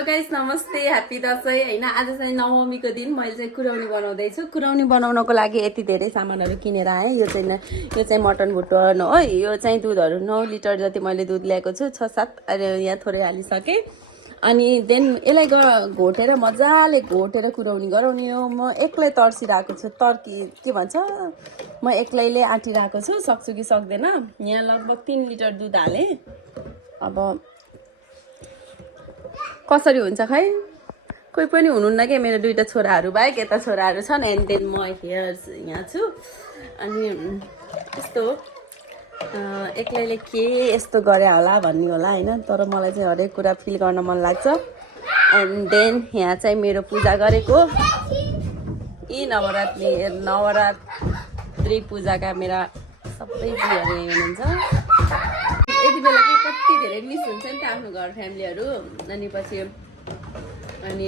Guys नमस्ते happy Dashain हैन। आज चाहिँ नवमीको दिन मैले चाहिँ कुरौनी बनाउँदैछु। कुरौनी बनाउनको लागि यति धेरै सामानहरू किनेर आएँ। यो चाहिँ मटन भुटन हो। यो चाहिँ दुधहरू 9 लिटर जति मैले दुध ल्याएको छु। 6-7 अहिले यहाँ थोरै हालिसकेँ। अनि देन यसलाई घोटेर मजाले घोटेर कुरौनी गराउने हो। म एक्लै तर्सिरहेको छु। के भन्छ म एक्लैले आँटिरहेको छु। सक्छु कि सक्दैन। यहाँ लगभग 3 लिटर दुध हालेँ। अब कसरी हुन्छ खै, कोही पनि हुनुहुन्न क्या मेरो दुईटा छोराहरू बाहेक। यता छोराहरू छन् एन्ड देन म यहाँ छु। अनि यस्तो एक्लैले के यस्तो गरे होला भन्ने होला होइन, तर मलाई चाहिँ हरेक कुरा फिल गर्न मन लाग्छ। एन्ड देन यहाँ चाहिँ मेरो पूजा गरेको यी नवरात्रि पूजाका मेरा सबै चिजहरू यही हुनुहुन्छ। यति बेला चाहिँ कति धेरै मिस हुन्छ नि त आफ्नो घर फ्यामिलीहरू। अनि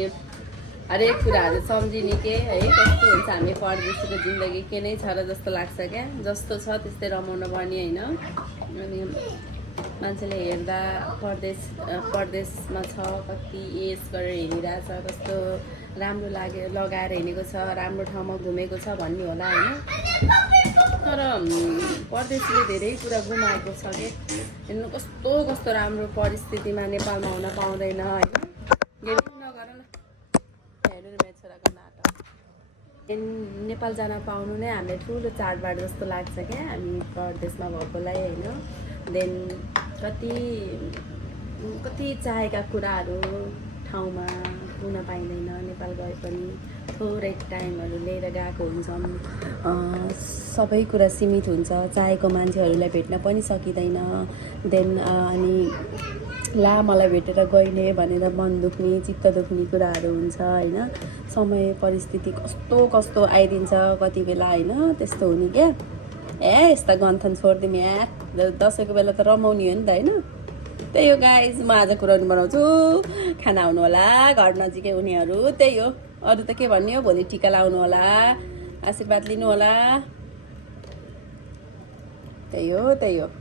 हरेक कुराहरू सम्झिने के है, कस्तो हुन्छ हामी परदेशको जिन्दगी के नै छ र जस्तो लाग्छ क्या। जस्तो छ त्यस्तै रमाउनु पर्ने होइन। अनि मान्छेले हेर्दा परदेशमा छ, कति एज गरेर हिँडिरहेछ, कस्तो राम्रो लगाएर हिँडेको छ, राम्रो ठाउँमा घुमेको छ भन्ने होला होइन। तर परदेशले धेरै कुरा गुमाएको छ कि। हेर्नु कस्तो राम्रो परिस्थितिमा नेपालमा हुन पाउँदैन होइन। नेपाल जान पाउनु नै हामीलाई ठुलो चाडबाड जस्तो लाग्छ क्या, हामी परदेशमा भएकोलाई होइन। देन कति चाहेका कुराहरू ठाउँमा पुग्न पाइँदैन। नेपाल गए पनि थोरै टाइमहरू लिएर गएको हुन्छौँ। सबै कुरा सीमित हुन्छ, चाहेको मान्छेहरूलाई भेट्न पनि सकिँदैन। देन अनि मलाई भेटेर गइले भनेर मन दुख्ने चित्त दुख्ने कुराहरू हुन्छ होइन। समय परिस्थिति कस्तो आइदिन्छ कति बेला होइन, त्यस्तो हुने क्या। यस्ता गन्थन छोडिदिउँ यहाँ, दसैँको बेला त रमाउने हो नि त होइन। त्यही हो गाइज, म आज कुरौनी बनाउँछु, खाना आउनु होला घर नजिकै हुनेहरू। त्यही हो, अरू त के भन्ने हो। भोलि टिका लाउनु होला, आशीर्वाद लिनु होला। त्यही हो।